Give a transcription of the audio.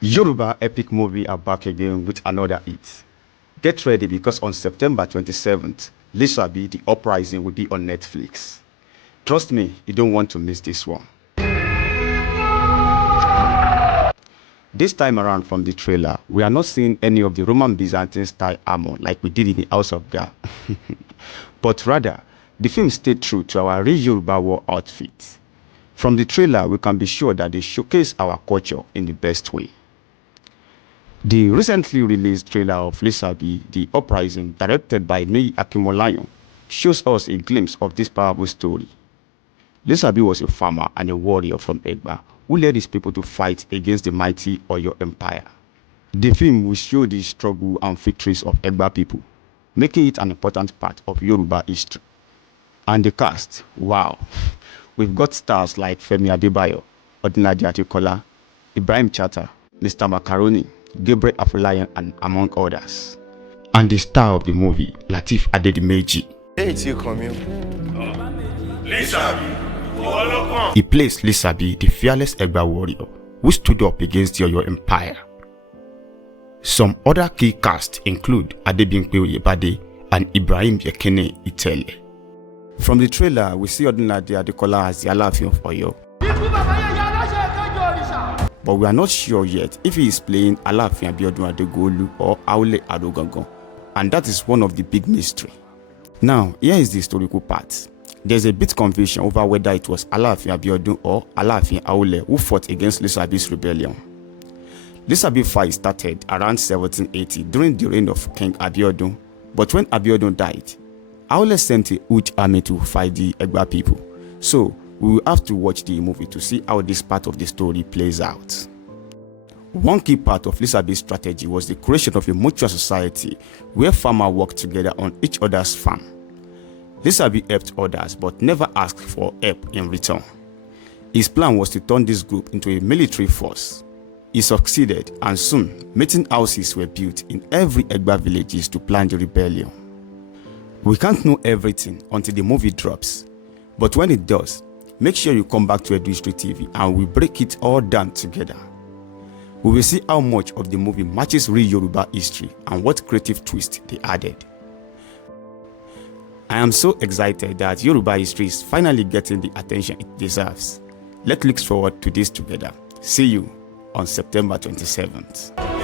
Yoruba epic movie are back again with another hit. Get ready because on September 27th, Lisabi, The Uprising will be on Netflix. Trust me, you don't want to miss this one. This time around from the trailer, we are not seeing any of the Roman Byzantine style armor like we did in the House of Ga. But rather, the film stayed true to our real Yoruba war outfit. From the trailer, we can be sure that they showcase our culture in the best way. The recently released trailer of Lisabi, The Uprising, directed by Niyi Akinmolayan, shows us a glimpse of this powerful story. Lisabi was a farmer and a warrior from Egba who led his people to fight against the mighty Oyo Empire. The film will show the struggle and victories of Egba people, making it an important part of Yoruba history. And the cast, wow! We've got stars like Femi Adebayo, Odinladi Adekola, Ibrahim Chata, Mr. Macaroni, Gabriel Afolayan, and among others. And the star of the movie, Lateef Adedimeji. He plays Lisabi, the fearless Egba warrior who stood up against the Oyo Empire. Some other key cast include Adebimpe Oyebade and Ibrahim Yekene Itele. From the trailer, we see Odinladi Adekola as the Alaafin of Oyo. But we are not sure yet if he is playing Alaafin Abiodun Adegolu or Aule Adogangan, and that is one of the big mystery. Now, here is the historical part. There's a bit confusion over whether it was Alaafin Abiodun or Alaafin Aule who fought against Lisabi's rebellion. Lisabi fight started around 1780 during the reign of King Abiodun, but when Abiodun died, Aule sent a huge army to fight the Egba people. So, we will have to watch the movie to see how this part of the story plays out. One key part of Lisabi's strategy was the creation of a mutual society where farmers worked together on each other's farm. Lisabi helped others but never asked for help in return. His plan was to turn this group into a military force. He succeeded, and soon meeting houses were built in every Egba villages to plan the rebellion. We can't know everything until the movie drops, but when it does, make sure you come back to Edu History TV and we break it all down together. We will see how much of the movie matches real Yoruba history and what creative twist they added. I am so excited that Yoruba history is finally getting the attention it deserves. Let's look forward to this together. See you on September 27th.